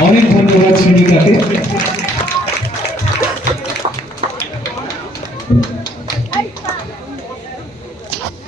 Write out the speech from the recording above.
অনেক ধন্যবাদ সুনিতাকে